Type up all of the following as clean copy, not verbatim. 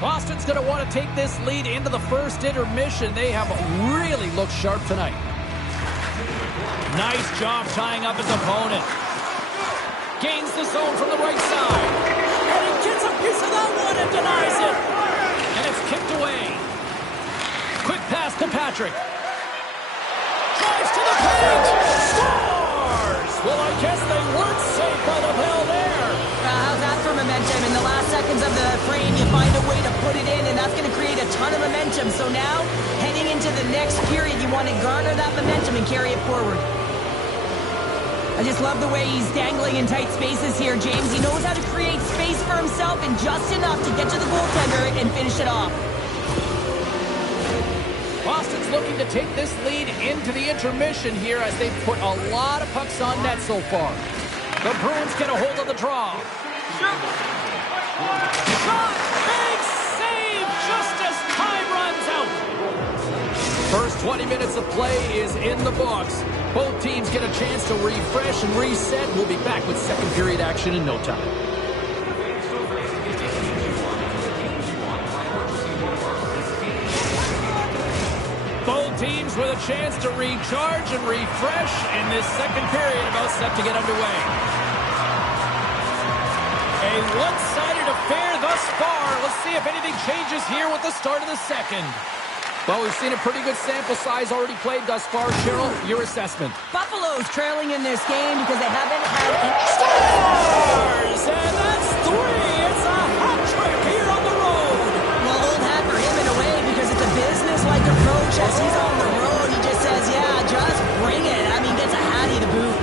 Boston's going to want to take this lead into the first intermission. They have really looked sharp tonight. Nice job tying up his opponent. Gains the zone from the right side. And he gets a piece of that one and denies it. And it's kicked away. Quick pass to Patrick. Drives to the paint. Scores! Well, I guess they weren't safe by the bell there. How's that for momentum? In the last seconds of the frame, you find a way to put it in, and that's going to create a ton of momentum. So now, heading into the next period, you want to garner that momentum and carry it forward. I just love the way he's dangling in tight spaces here, James. He knows how to create space for himself and just enough to get to the goaltender and finish it off. Boston's looking to take this lead into the intermission here as they've put a lot of pucks on net so far. The Bruins get a hold of the draw. Shot! Big save just as time runs out. First 20 minutes of play is in the books. Both teams get a chance to refresh and reset. We'll be back with second period action in no time. Both teams with a chance to recharge and refresh in this second period about set to get underway. A one-sided affair thus far. Let's see if anything changes here with the start of the second. Well, we've seen a pretty good sample size already played thus far. Cheryl, your assessment. Buffalo's trailing in this game because they haven't had any scores! And that's 3! It's a hat trick here on the road! Well, old hat for him in a way because it's a business-like approach. As he's on the road, he just says, yeah, just bring it. I mean, gets a hattie to boot.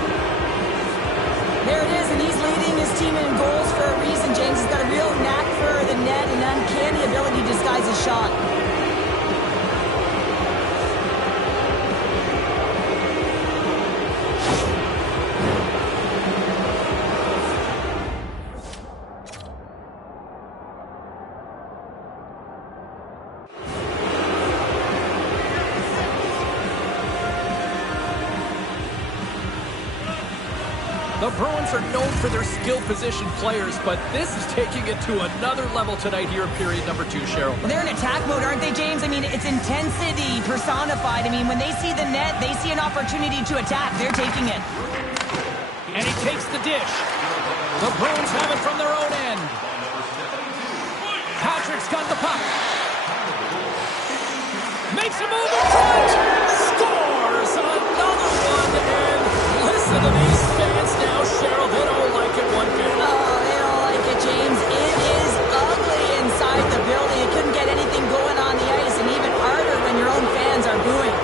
There it is, and he's leading his team in goals for a reason, James. He's got a real knack for the net and uncanny ability to disguise his shot. The Bruins are known for their skill position players, but this is taking it to another level tonight here in period number 2, Cheryl. Well, they're in attack mode, aren't they, James? I mean, it's intensity personified. I mean, when they see the net, they see an opportunity to attack. They're taking it. And he takes the dish. The Bruins have it from their own end. Patrick's got the puck. Makes a move in front. Scores another one. And listen to these fans now, Cheryl. They don't like it one bit. Oh, they don't like it, James. It is ugly inside the building. You couldn't get anything going on the ice, and even harder when your own fans are booing.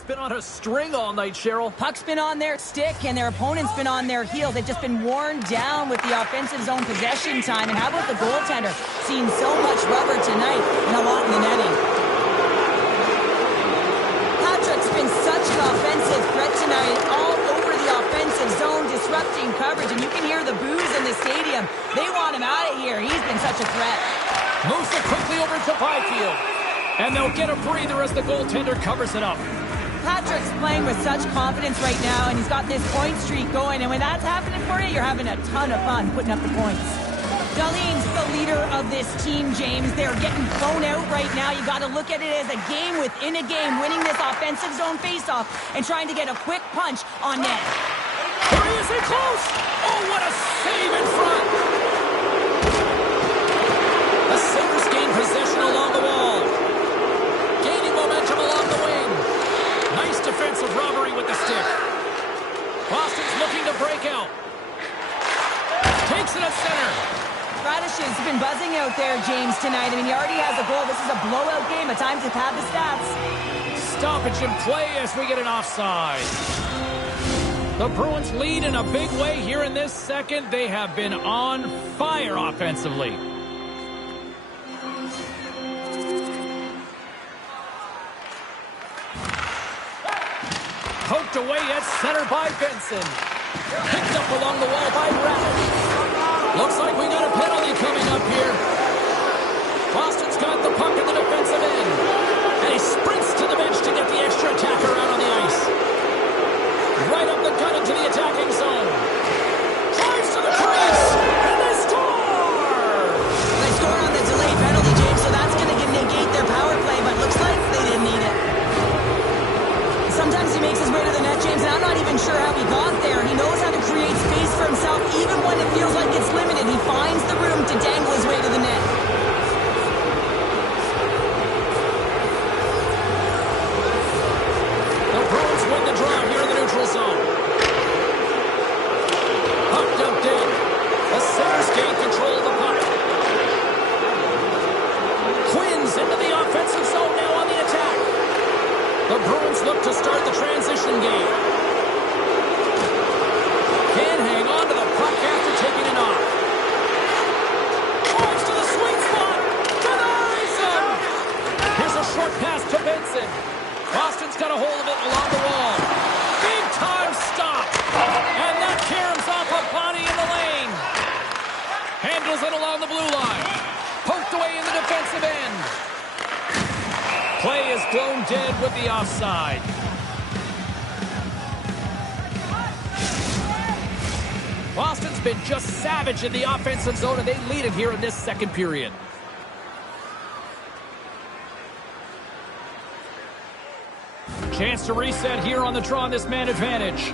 It's been on a string all night, Cheryl. Puck's been on their stick, and their opponent's been on their heel. They've just been worn down with the offensive zone possession time. And how about the goaltender? Seeing so much rubber tonight and a lot in the netting. Patrick's been such an offensive threat tonight, all over the offensive zone, disrupting coverage. And you can hear the boos in the stadium. They want him out of here. He's been such a threat. Moves it quickly over to Byfield. And they'll get a breather as the goaltender covers it up. Patrick's playing with such confidence right now, and he's got this point streak going. And when that's happening for you, you're having a ton of fun putting up the points. Dahlin's the leader of this team, James. They're getting blown out right now. You got to look at it as a game within a game, winning this offensive zone faceoff and trying to get a quick punch on net. Here he is in close. Oh, what a save in front. The Sabres gain possession along the wall. Gaining momentum along the wing. Nice defensive robbery with the stick. Boston's looking to break out. Takes it at center. Radish has been buzzing out there, James, tonight. I mean, he already has a goal. This is a blowout game. A time to pad the stats. Stoppage in play as we get an offside. The Bruins lead in a big way here in this second. They have been on fire offensively. Poked away at center by Benson. Picked up along the wall by Radish. Looks like we got a penalty coming up here. Boston's got the puck in the defensive end. And he sprints to the bench to get the extra attacker out on the ice. Right up the gut into the attacking zone. Drives to the crease. And they score! They score on the delayed penalty, James, so that's going to negate their power play, but looks like they didn't need it. Sometimes he makes his way to the net, James, and I'm not even sure how he got there. He knows how to create space for himself, even when it feels like it's limited. He finds the room to dangle his way to the net. The Bruins win the draw here in the neutral zone. Puck dumped in. The Sabres gain control of the puck. Quinn's into the offensive zone now on the attack. The Bruins look to start the transition game. Can hang on to the puck after taking it off. Drives to the sweet spot. Denies him. Here's a short pass to Benson. Boston's got a hold of it along the wall. Big time stop. And that caroms off a body in the lane. Handles it along the blue line. Poked away in the defensive end. Play is blown dead with the offside. Boston's been just savage in the offensive zone, and they lead it here in this second period. Chance to reset here on the draw on this man advantage.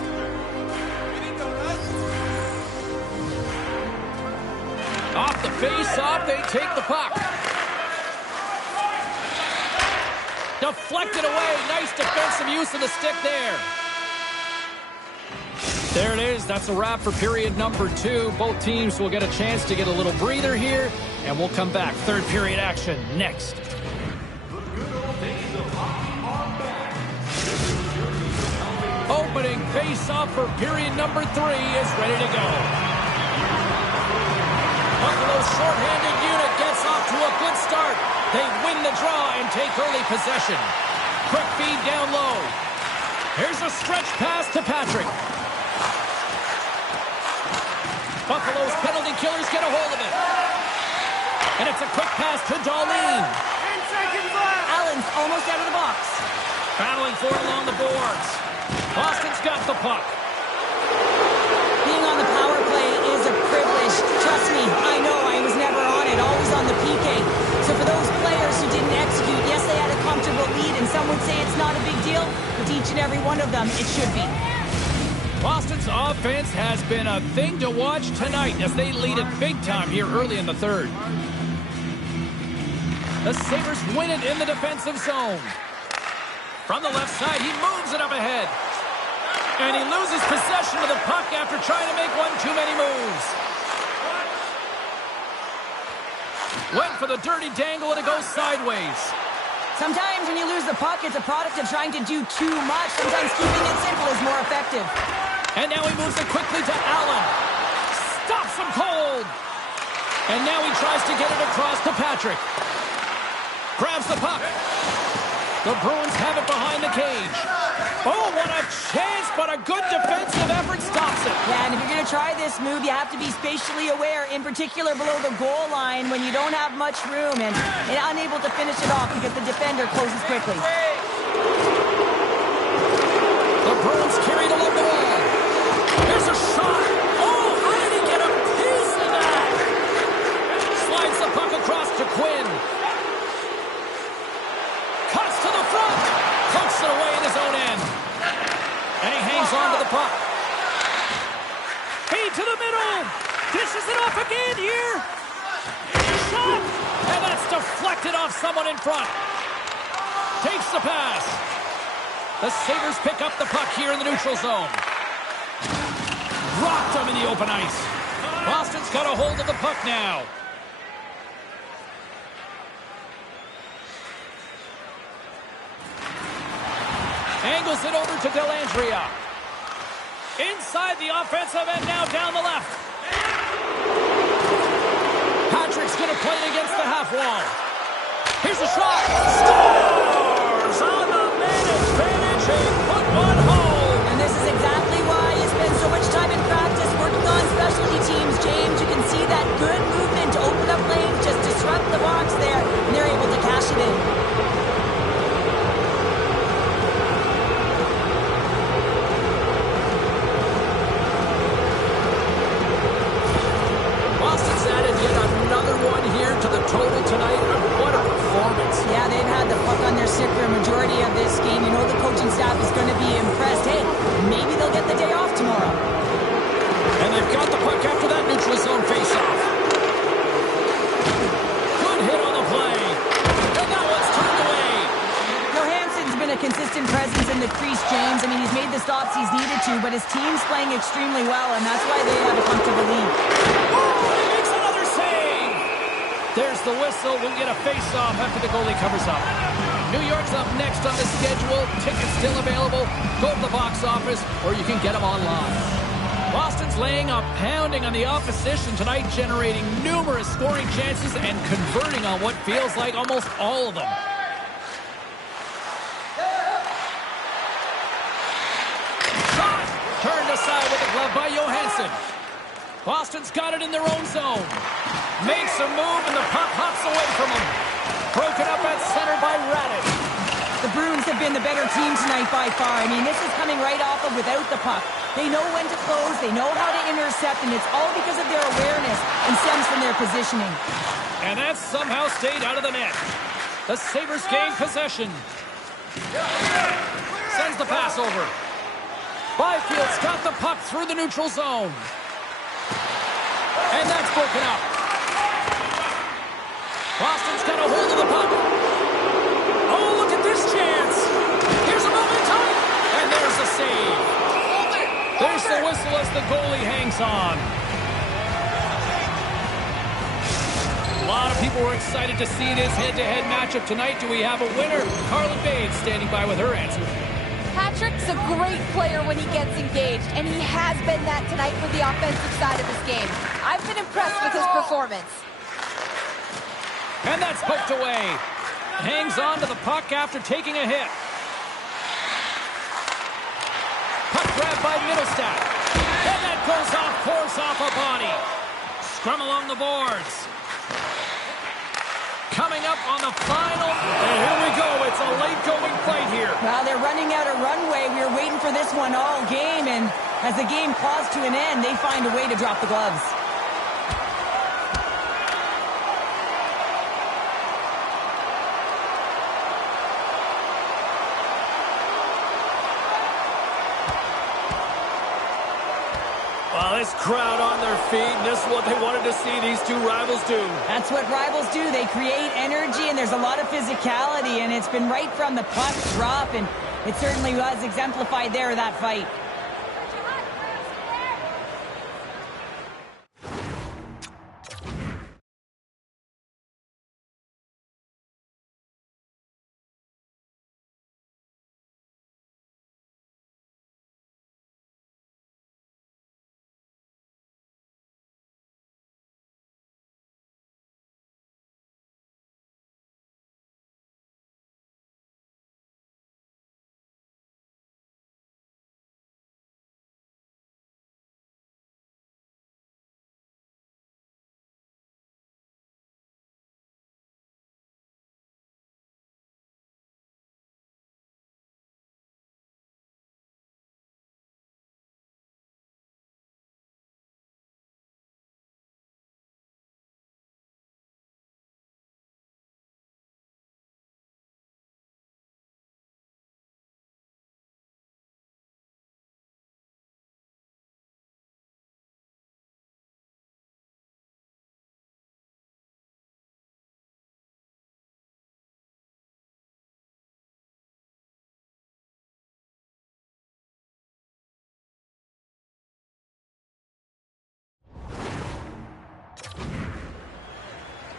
Off the face-off, they take the puck. Deflected away. Nice defensive use of the stick there. There it is. That's a wrap for period number 2. Both teams will get a chance to get a little breather here, and we'll come back. Third period action next. Opening face-off for period number 3 is ready to go. Buffalo's shorthanded unit gets off to a good start. They win the draw and take early possession. Quick feed down low. Here's a stretch pass to Patrick. Buffalo's penalty killers get a hold of it. And it's a quick pass to Dahlin. 10 seconds left. Allen's almost out of the box. Battling for it along the boards. Boston's got the puck. Being on the power play is a privilege. Trust me, I know I was never on it, always on the PK. So for those players who didn't execute, yes, they had a comfortable lead, and some would say it's not a big deal, but each and every one of them, it should be. Boston's offense has been a thing to watch tonight as they lead it big time here early in the third. The Sabres win it in the defensive zone. From the left side, he moves it up ahead. And he loses possession of the puck after trying to make one too many moves. Went for the dirty dangle and it goes sideways. Sometimes when you lose the puck, it's a product of trying to do too much. Sometimes keeping it simple is more effective. And now he moves it quickly to Allen. Stops him cold. And now he tries to get it across to Patrick. Grabs the puck. The Bruins have it behind the cage. Oh, what a chance, but a good defensive effort stops it. Yeah, and if you're going to try this move, you have to be spatially aware, in particular below the goal line when you don't have much room and unable to finish it off because the defender closes quickly. The Bruins carry it along the wall. Here's a shot. Oh, how did he get a piece of that? Slides the puck across to Quinn. Cuts to the front. Pokes it away in his own end. And he hangs on to the puck. Feed to the middle. Dishes it off again here. Shot. And that's deflected off someone in front. Takes the pass. The Sabres pick up the puck here in the neutral zone. Rocked him in the open ice. Boston's got a hold of the puck now. Angles it over to Dellandrea. Inside the offensive end now down the left. Patrick's going to play it against the half wall. Here's a shot. Scores on the man advantage and put one home. And this is exactly why you spend so much time in practice working on specialty teams, James. You can see that good movement to open up lanes, just disrupt the box there, and they're able to cash it in. Total tonight, what a performance. Yeah, they've had the puck on their stick for a majority of this game. You know the coaching staff is going to be impressed. Hey, maybe they'll get the day off tomorrow. And they've got the puck after that neutral zone faceoff. Good hit on the play. And that one's turned away. Johansson's been a consistent presence in the crease, James. I mean, he's made the stops he's needed to, but his team's playing extremely well, and that's why they have a comfortable lead. There's the whistle. We'll get a face-off after the goalie covers up. New York's up next on the schedule. Tickets still available. Go to the box office, or you can get them online. Boston's laying a pounding on the opposition tonight, generating numerous scoring chances and converting on what feels like almost all of them. Shot! Turned aside with a glove by Johansson. Boston's got it in their own zone. Makes a move, and the puck hops away from him. Broken up at center by Radich. The Bruins have been the better team tonight by far. I mean, this is coming right off of without the puck. They know when to close, they know how to intercept, and it's all because of their awareness and stems from their positioning. And that somehow stayed out of the net. The Sabres gain possession. Sends the pass over. Byfield's got the puck through the neutral zone. And that's broken up. Boston's got a hold of the puck. Oh, look at this chance. Here's a moment in time. And there's the save. There's the whistle as the goalie hangs on. A lot of people were excited to see this head-to-head matchup tonight. Do we have a winner? Carlin Bates standing by with her answer. Patrick's a great player when he gets engaged, and he has been that tonight for the offensive side of this game. I've been impressed with his performance. And that's poked away. Hangs on to the puck after taking a hit. Puck grab by Middlestat. And that goes off, force off a body. Scrum along the boards. Coming up on the final, and here we go. It's a late-going fight here. Well, they're running out of runway. We were waiting for this one all game, and as the game claws to an end, they find a way to drop the gloves. Well, this crowd on their feet, this is what they wanted to see these two rivals do. That's what rivals do. They create energy, and there's a lot of physicality, and it's been right from the puck drop, and it certainly was exemplified there, that fight.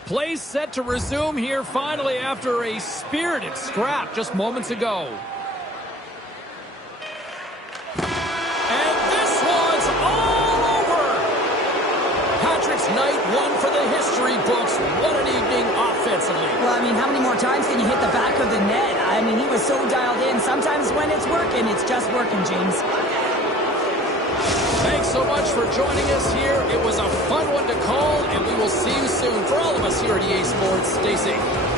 Play set to resume here finally after a spirited scrap just moments ago. And this one's all over. Patrick's night one for the history books. What an evening offensively. Well, I mean, how many more times can you hit the back of the net? I mean, he was so dialed in. Sometimes when it's working, it's just working, James. Thanks so much for joining us here. It was a fun one to call, and we will see you soon. For all of us here at EA Sports, stay safe.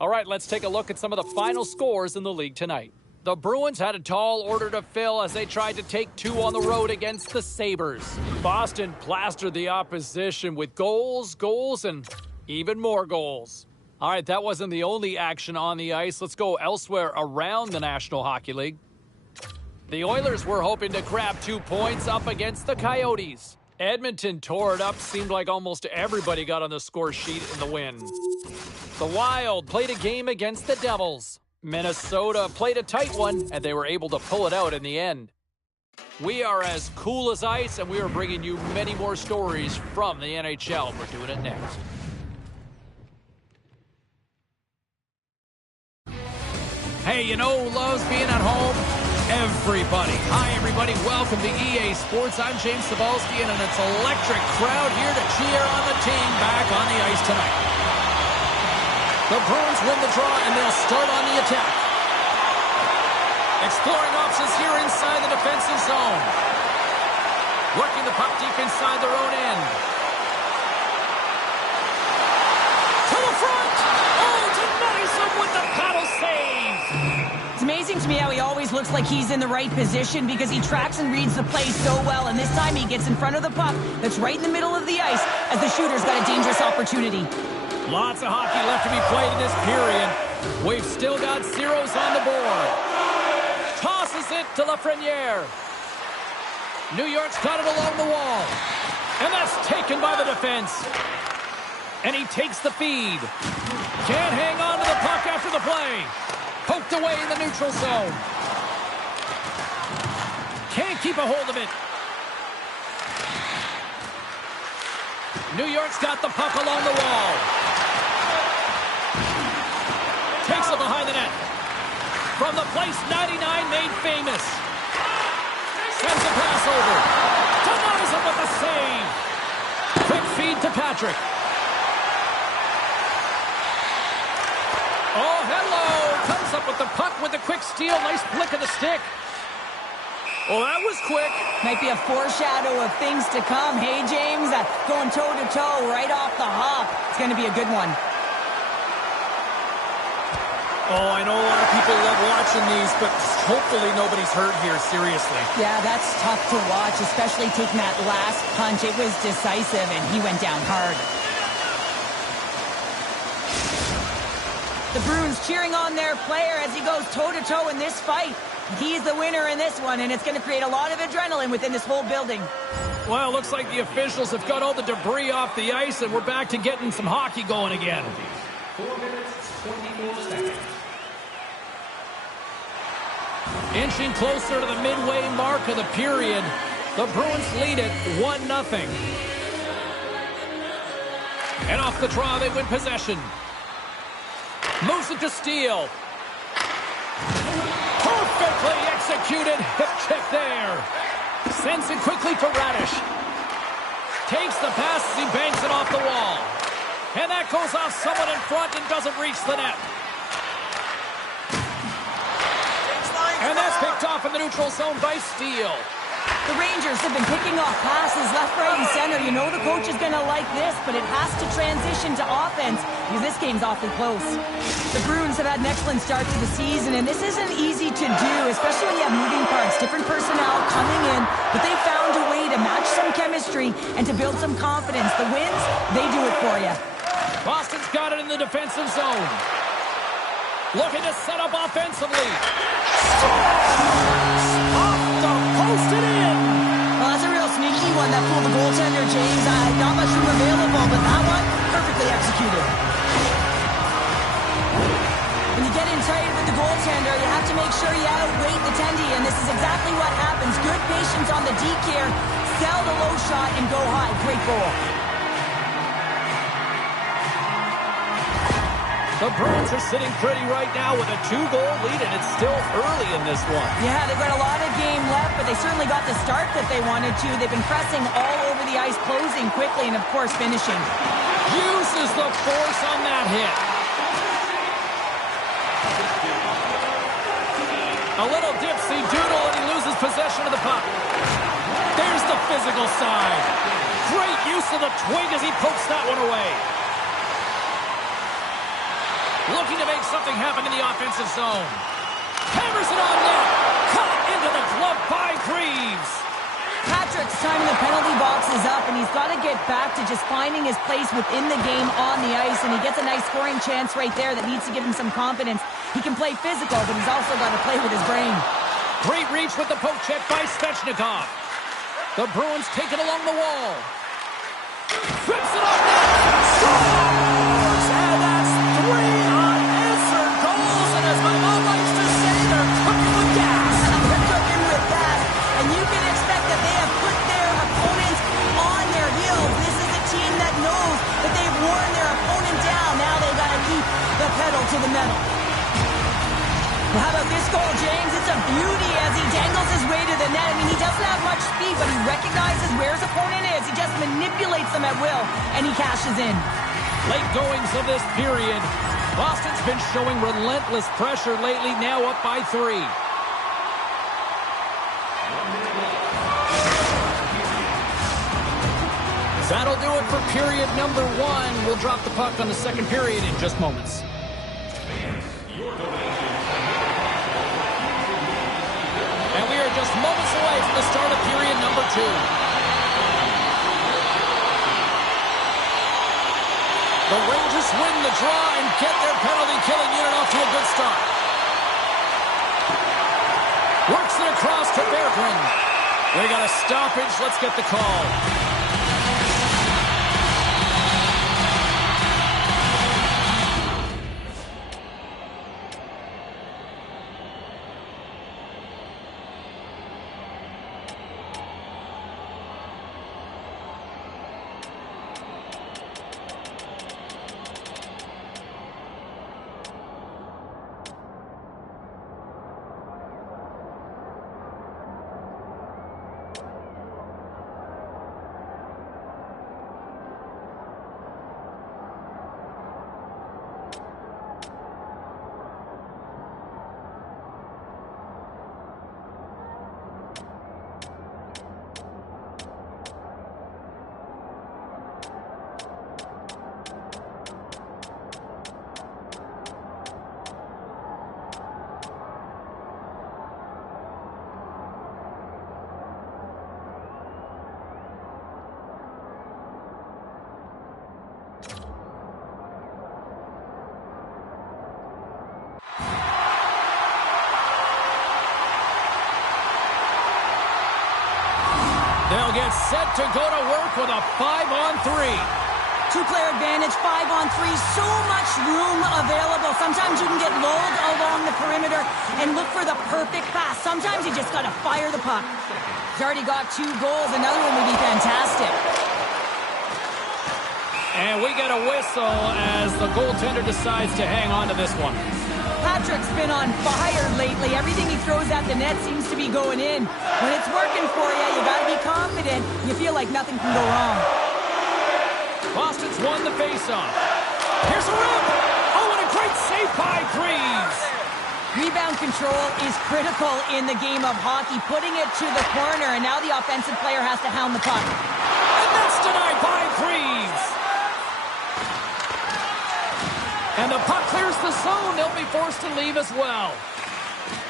All right, let's take a look at some of the final scores in the league tonight. The Bruins had a tall order to fill as they tried to take two on the road against the Sabres. Boston plastered the opposition with goals, and even more goals. All right, that wasn't the only action on the ice. Let's go elsewhere around the National Hockey League. The Oilers were hoping to grab 2 points up against the Coyotes. Edmonton tore it up. Seemed like almost everybody got on the score sheet in the win. The Wild played a game against the Devils. Minnesota played a tight one, and they were able to pull it out in the end. We are as cool as ice, and we are bringing you many more stories from the NHL. We're doing it next. Hey, you know who loves being at home? Everybody. Hi, everybody. Welcome to EA Sports. I'm James Cebulski, and it's an electric crowd here to cheer on the team back on the ice tonight. The Bruins win the draw, and they'll start on the attack. Exploring options here inside the defensive zone. Working the puck deep inside their own end. To the front! Oh, denies him with the paddle save! It's amazing to me how he always looks like he's in the right position because he tracks and reads the play so well, and this time he gets in front of the puck that's right in the middle of the ice as the shooter's got a dangerous opportunity. Lots of hockey left to be played in this period. We've still got zeros on the board. Tosses it to Lafreniere. New York's got it along the wall. And that's taken by the defense. And he takes the feed. Can't hang on to the puck after the play. Poked away in the neutral zone. Can't keep a hold of it. New York's got the puck along the wall. Takes it behind the net. From the place 99 made famous. Sends a pass over. Denies him with the save. Quick feed to Patrick. Oh, hello. Comes up with the puck with a quick steal. Nice flick of the stick. Well, that was quick. Might be a foreshadow of things to come. Hey, James, going toe-to-toe right off the hop. It's going to be a good one. Oh, I know a lot of people love watching these, but hopefully nobody's hurt here, seriously. Yeah, that's tough to watch, especially taking that last punch. It was decisive, and he went down hard. The Bruins cheering on their player as he goes toe-to-toe in this fight. He's the winner in this one, and it's going to create a lot of adrenaline within this whole building. Well, it looks like the officials have got all the debris off the ice, and we're back to getting some hockey going again. 4 minutes, 24 seconds. Inching closer to the midway mark of the period, the Bruins lead it 1-0. And off the draw, they win possession. Moves it to Steele. Perfectly executed hip check there. Sends it quickly to Radish. Takes the pass as he banks it off the wall. And that goes off someone in front and doesn't reach the net. And that's picked off in the neutral zone by Steele. The Rangers have been picking off passes left, right, and center. You know the coach is going to like this, but it has to transition to offense because this game's awfully close. The Bruins have had an excellent start to the season, and this isn't easy to do, especially when you have moving parts, different personnel coming in, but they found a way to match some chemistry and to build some confidence. The wins, they do it for you. Boston's got it in the defensive zone. Looking to set up offensively. Off the post and in. Well, that's a real sneaky one that fooled the goaltender, James. Not much room available, but that one, perfectly executed. When you get in tight with the goaltender, you have to make sure you outweight the tendy, and this is exactly what happens. Good patience on the deke here. Sell the low shot and go high. Great goal. The Bruins are sitting pretty right now with a 2-goal lead, and it's still early in this one. Yeah, they've got a lot of game left, but they certainly got the start that they wanted to. They've been pressing all over the ice, closing quickly, and of course finishing. Uses the force on that hit. A little dipsy doodle, and he loses possession of the puck. There's the physical side. Great use of the twig as he pokes that one away. Looking to make something happen in the offensive zone. Hammers it on net. Caught into the glove by Greaves. Patrick's time in the penalty box is up, and he's got to get back to just finding his place within the game on the ice, and he gets a nice scoring chance right there that needs to give him some confidence. He can play physical, but he's also got to play with his brain. Great reach with the poke check by Svechnikov. The Bruins take it along the wall. Flips it on net. Scores! And that's 3 unanswered goals, and as my mom likes to say, they're cooking with gas. They're cooking with gas, and you can expect that they have put their opponents on their heels. This is a team that knows that they've worn their opponent down. Now they've got to keep the pedal to the metal. Well, how about this goal, James? It's a beauty as he dangles his way to the net. I mean, he doesn't have much speed, but he recognizes where his opponent is. He just manipulates them at will, and he cashes in. Late goings of this period. Boston's been showing relentless pressure lately, now up by 3. That'll do it for period number 1. We'll drop the puck on the second period in just moments. And we are just moments away from the start of period number 2. The Rangers win the draw and get their penalty-killing unit off to a good start. Works it across to Berggren. We got a stoppage. Let's get the call. They'll get set to go to work with a 5-on-3. Two-player advantage, 5-on-3, so much room available. Sometimes you can get lulled along the perimeter and look for the perfect pass. Sometimes you just got to fire the puck. He's already got 2 goals. Another one would be fantastic. And we get a whistle as the goaltender decides to hang on to this one. Patrick's been on fire lately. Everything he throws at the net seems to be going in. When it's working for you, you got to be confident. You feel like nothing can go wrong. Boston's won the faceoff. Here's a rip. Oh, and a great save by Freeze. Rebound control is critical in the game of hockey. Putting it to the corner, and now the offensive player has to hound the puck. And that's denied by Freeze. And the puck clears the zone. They'll be forced to leave as well.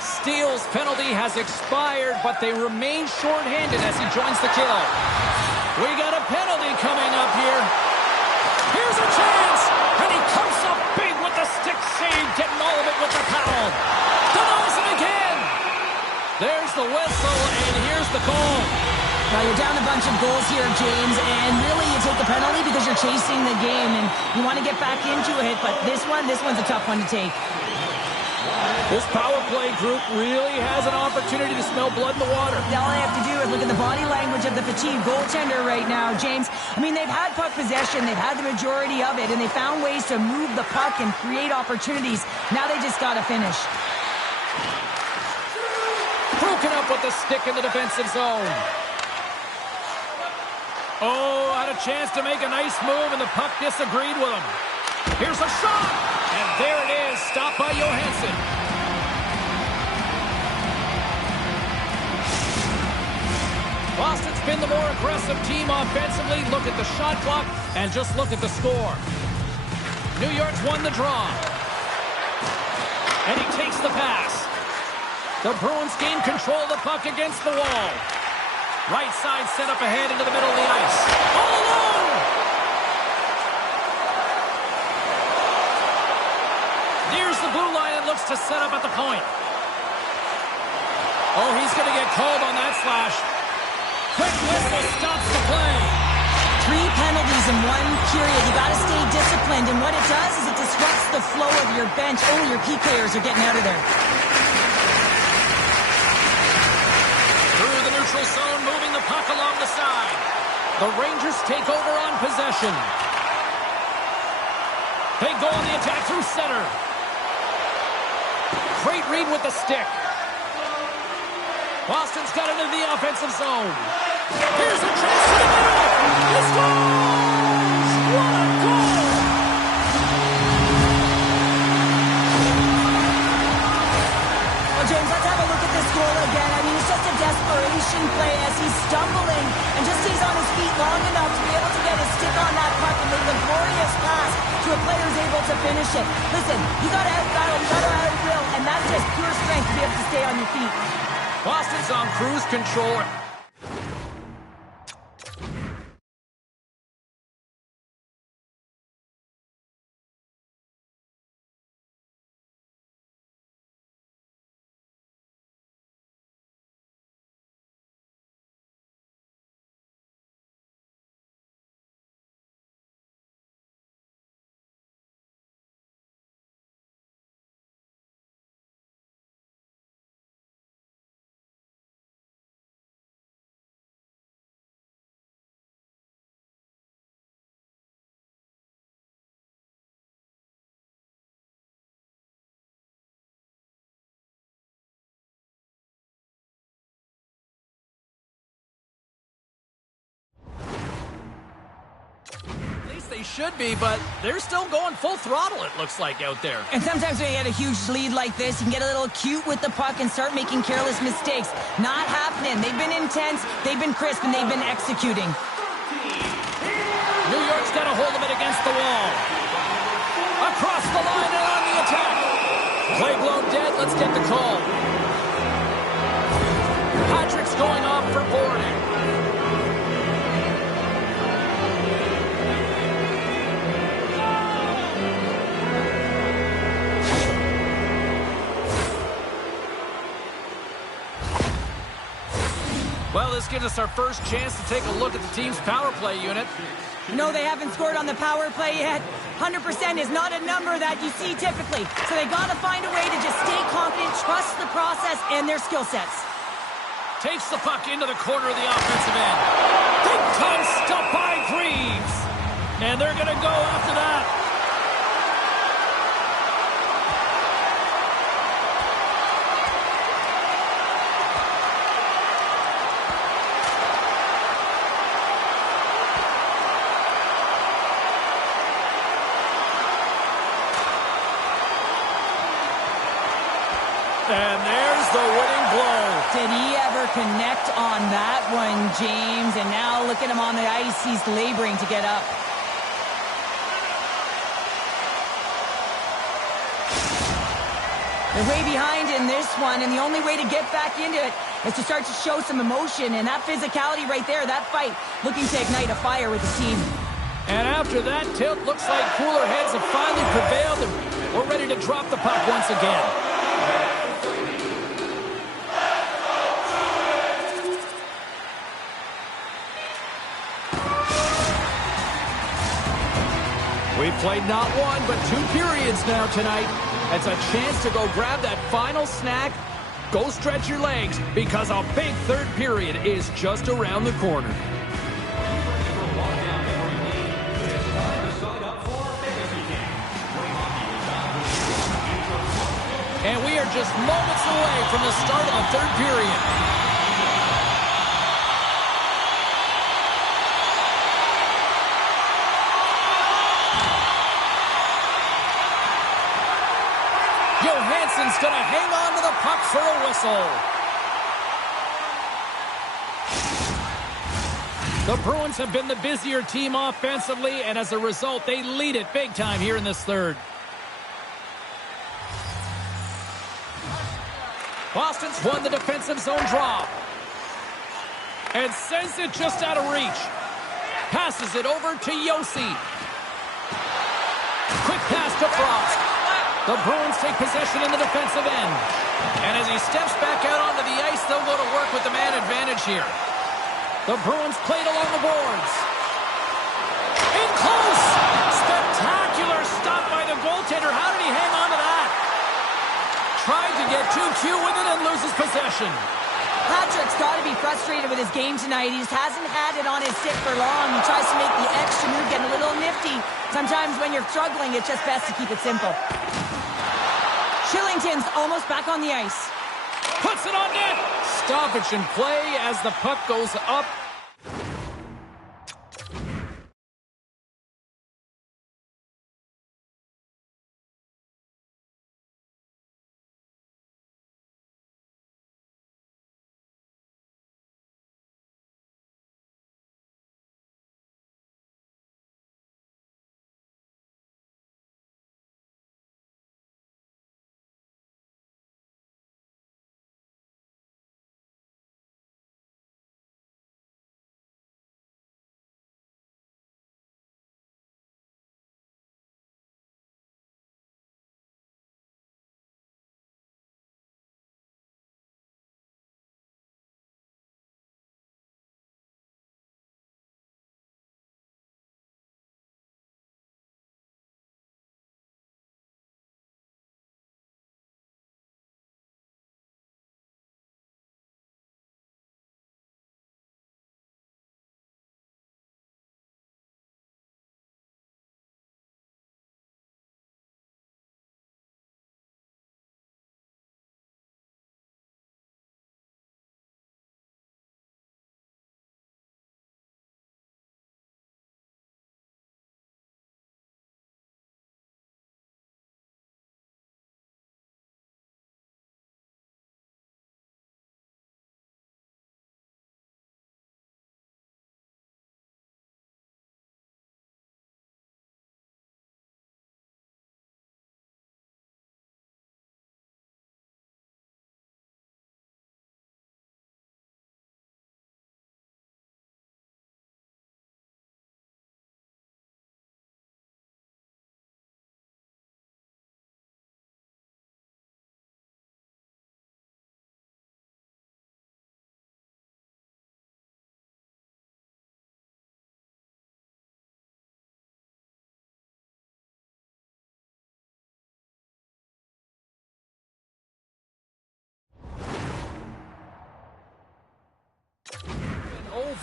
Steele's penalty has expired, but they remain shorthanded as he joins the kill. We got a penalty coming up here. Here's a chance, and he comes up big with the stick save, getting all of it with the foul. Denies it again. There's the whistle, and here's the call. Now you're down a bunch of goals here, James, and really you take the penalty because you're chasing the game, and you want to get back into it, but this one's a tough one to take. This power play group really has an opportunity to smell blood in the water. All they have to do is look at the body language of the fatigued goaltender right now, James. I mean, they've had puck possession, they've had the majority of it, and they found ways to move the puck and create opportunities. Now they just got to finish. Broken up with the stick in the defensive zone. Oh, had a chance to make a nice move, and the puck disagreed with him. Here's a shot, and there it is, stopped by Johansson. Boston's been the more aggressive team offensively. Look at the shot clock, and just look at the score. New York's won the draw. And he takes the pass. The Bruins gain control of the puck against the wall. Right side set up ahead into the middle of the ice. All alone! Nears the blue line and looks to set up at the point. Oh, he's going to get called on that slash. Quick whistle stops the play. 3 penalties in 1 period. You got to stay disciplined, and what it does is it disrupts the flow of your bench. Oh, your key players are getting out of there. Through the neutral zone, moving the puck along the side. The Rangers take over on possession. They go on the attack through center. Great read with the stick. Boston's got it into the offensive zone. Here's a chance to the middle. He scores! What a goal! Well, James, let's have a look at this goal again. I mean, it's just a desperation play as he's stumbling and just stays on his feet long enough to be able to get his stick on that puck and make a glorious pass to a player who's able to finish it. Listen, you got to out-battle, you got to out-will, and that's just pure strength to be able to stay on your feet. Boston's on cruise control. They should be, but they're still going full throttle, it looks like, out there. And sometimes when you get a huge lead like this, you can get a little cute with the puck and start making careless mistakes. Not happening. They've been intense, they've been crisp, and they've been executing. New York's got a hold of it against the wall. Across the line and on the attack. Play blown dead. Let's get the call. Patrick's going off for boarding. Well, this gives us our first chance to take a look at the team's power play unit. No, they haven't scored on the power play yet. 100% is not a number that you see typically. So they got to find a way to just stay confident, trust the process and their skill sets. Takes the puck into the corner of the offensive end. Big time stop by Greaves. And they're going to go after that. And there's the winning blow. Did he ever connect on that one, James? And now look at him on the ice. He's laboring to get up. They're way behind in this one, and the only way to get back into it is to start to show some emotion. And that physicality right there, that fight, looking to ignite a fire with the team. And after that tilt, looks like cooler heads have finally prevailed, and we're ready to drop the puck once again. We've played not one, but 2 periods now tonight. It's a chance to go grab that final snack. Go stretch your legs, because a big third period is just around the corner. And we are just moments away from the start of the third period. Johansson's going to hang on to the puck for a whistle. The Bruins have been the busier team offensively, and as a result, they lead it big time here in this third. Boston's won the defensive zone draw. And sends it just out of reach. Passes it over to Josi. Quick pass to Frost. The Bruins take possession in the defensive end. And as he steps back out onto the ice, they'll go to work with the man advantage here. The Bruins played along the boards. In close! Spectacular stop by the goaltender. How did he hang on to that? Tried to get too cute with it and loses possession. Patrick's got to be frustrated with his game tonight. He just hasn't had it on his stick for long. He tries to make the extra move, getting a little nifty. Sometimes when you're struggling, it's just best to keep it simple. Shillington's almost back on the ice. Puts it on net. Stoppage in play as the puck goes up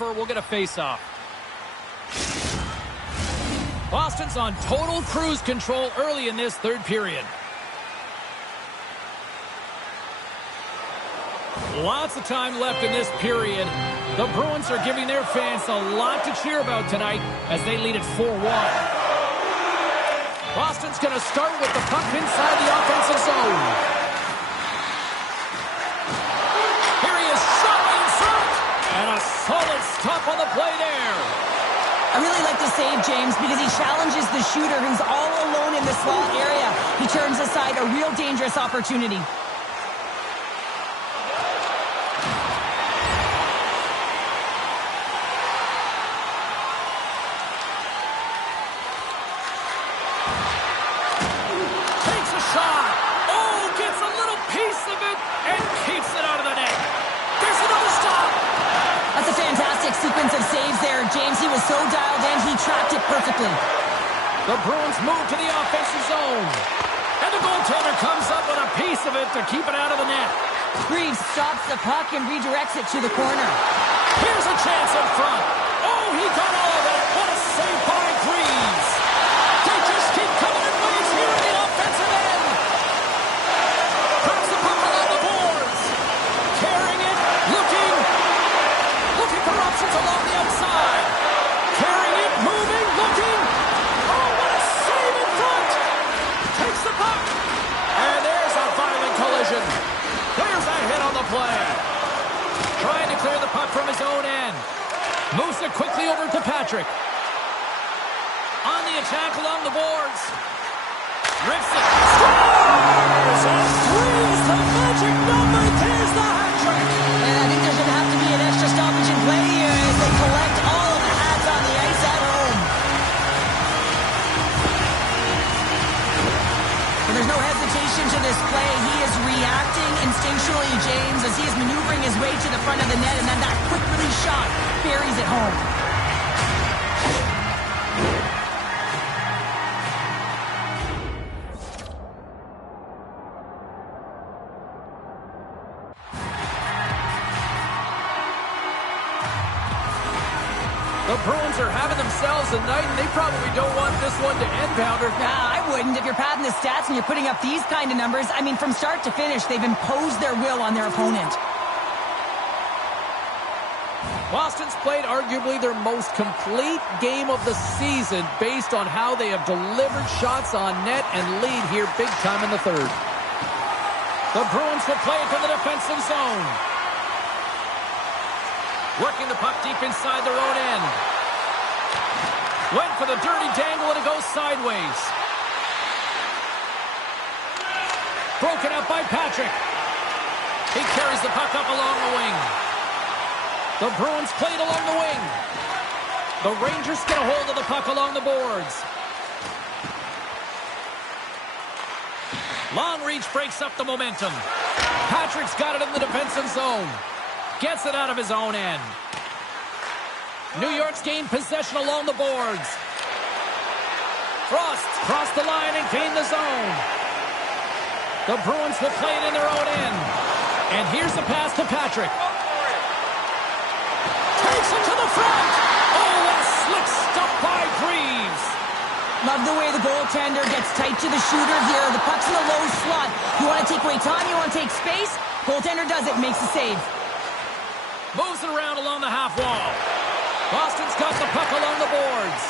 over. We'll get a face-off. Boston's on total cruise control early in this third period. Lots of time left in this period. The Bruins are giving their fans a lot to cheer about tonight as they lead at 4-1. Boston's going to start with the puck inside the offensive zone. Here he is, shot right in front. And a solid stop on the play there. I really like the save, James, because he challenges the shooter who's all alone in the slot area. He turns aside a real dangerous opportunity. Sequence of saves there, James. He was so dialed in, he tracked it perfectly. The Bruins move to the offensive zone. And the goaltender comes up with a piece of it to keep it out of the net. Greaves stops the puck and redirects it to the corner. Here's a chance in front. Oh, he got all of it. What a save by Greaves. They just keep coming in waves here in the offensive end. Grabs the puck along the boards. Carrying it, looking for options along the outside. Carrying it, moving, looking. Oh, what a save in front. Takes the puck. And there's a violent collision. There's a hit on the play. Trying to clear the puck from his own end. Moves it quickly over to Patrick. On the attack along the boards. Rips it. Scores! And three's the magic number. There's the hat trick. And I think there's going to have to be an extra stoppage in play here as they collect all of the hats on the ice at home. And there's no hesitation to this play. He is reacting instinctually, James, as he is maneuvering his way to the front of the net, and then that quick release shot buries it home. The Bruins are having themselves a night, and they probably don't want this one to end, Pounder. Nah, I wouldn't. If you're padding the stats and you're putting up these kind of numbers, I mean, from start to finish, they've imposed their will on their opponent. Boston's played arguably their most complete game of the season based on how they have delivered shots on net and lead here big time in the third. The Bruins will play it from the defensive zone. Working the puck deep inside their own end. Went for the dirty dangle and it goes sideways. Broken up by Patrick. He carries the puck up along the wing. The Bruins played along the wing. The Rangers get a hold of the puck along the boards. Long reach breaks up the momentum. Patrick's got it in the defensive zone. Gets it out of his own end. New York's gained possession along the boards. Frost crossed the line and gained the zone. The Bruins will play it in their own end. And here's the pass to Patrick. Takes it to the front. Oh, what a slick stop by Greaves. Love the way the goaltender gets tight to the shooter here. The puck's in the low slot. You want to take away time, you want to take space. Goaltender does it, makes the save. Moves it around along the half wall. Boston's got the puck along the boards.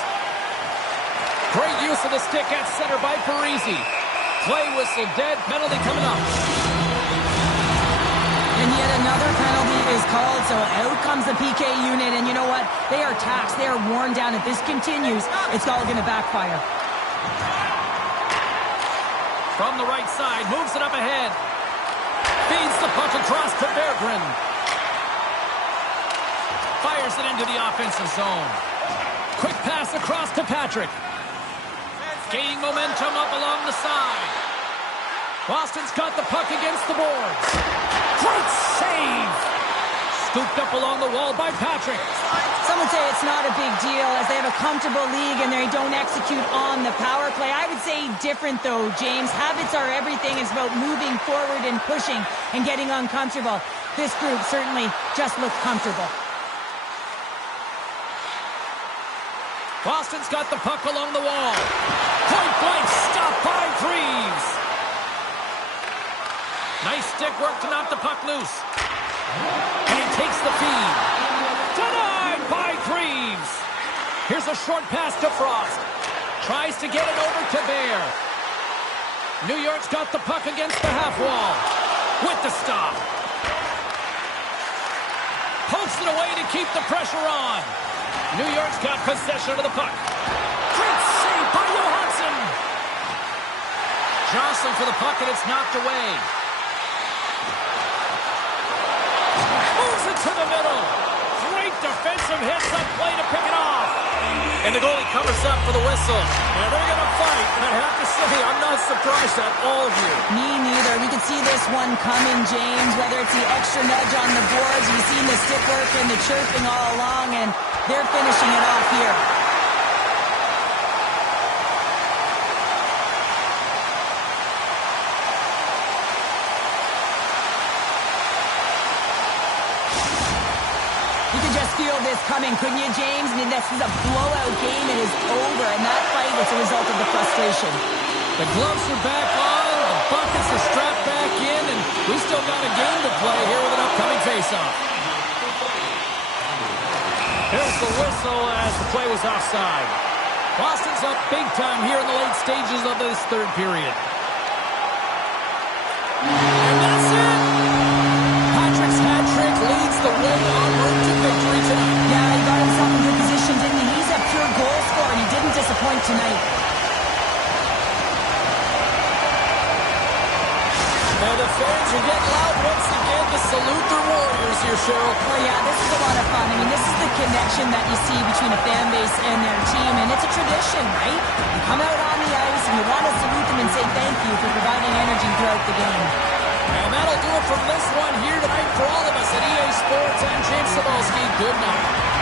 Great use of the stick at center by Parise. Play whistle dead, penalty coming up. And yet another penalty is called, so out comes the PK unit, and you know what? They are taxed, they are worn down. If this continues, it's all going to backfire. From the right side, moves it up ahead. Feeds the puck across to Berggren. Fires it into the offensive zone. Quick pass across to Patrick. Gaining momentum up along the side. Boston's got the puck against the boards. Great save! Scooped up along the wall by Patrick. Some would say it's not a big deal as they have a comfortable league and they don't execute on the power play. I would say different though, James. Habits are everything. It's about moving forward and pushing and getting uncomfortable. This group certainly just looks comfortable. Boston's got the puck along the wall. Point blank, stopped by Reeves. Nice stick work to knock the puck loose. And he takes the feed. Denied by Reeves. Here's a short pass to Frost. Tries to get it over to Bear. New York's got the puck against the half wall. With the stop. Pokes it away to keep the pressure on. New York's got possession of the puck. Great save by Johansson. Jostling for the puck, and it's knocked away. Moves it to the middle. Great defensive hits up play to pick it off. And the goalie covers up for the whistle. And they're going to fight. And I have to say, I'm not surprised at all here. Me neither. We could see this one coming, James, whether it's the extra nudge on the boards. You've seen the stick work and the chirping all along, and they're finishing it off here. You could just feel this coming, couldn't you, James? I mean, this is a blowout game. It is over, and that fight was a result of the frustration. The gloves are back on, the buckets are strapped back in, and we still got a game to play here with an upcoming faceoff. Here's the whistle as the play was offside. Boston's up big time here in the late stages of this third period. And that's it! Patrick's hat trick leads the way on route to victory tonight. Yeah, he got himself in good position, didn't he? He's a pure goal scorer, and he didn't disappoint tonight. And the fans are getting loud once again to salute their Warriors here, Cheryl. Oh, yeah, this is a lot of fun. I mean, this is the connection that you see between a fan base and their team, and it's a tradition, right? You come out on the ice, and you want to salute them and say thank you for providing energy throughout the game. And that'll do it from this one here tonight for all of us at EA Sports. I'm James Cebulski. Good night.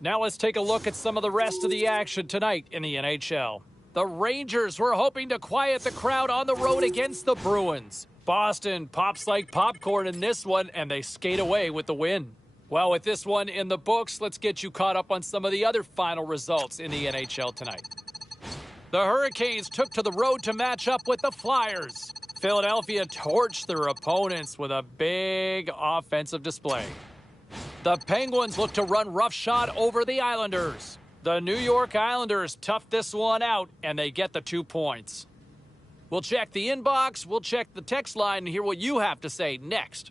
Now let's take a look at some of the rest of the action tonight in the NHL. The Rangers were hoping to quiet the crowd on the road against the Bruins. Boston pops like popcorn in this one, and they skate away with the win. Well, with this one in the books, let's get you caught up on some of the other final results in the NHL tonight. The Hurricanes took to the road to match up with the Flyers. Philadelphia torched their opponents with a big offensive display. The Penguins look to run roughshod over the Islanders. The New York Islanders toughed this one out, and they get the 2 points. We'll check the inbox, we'll check the text line, and hear what you have to say next.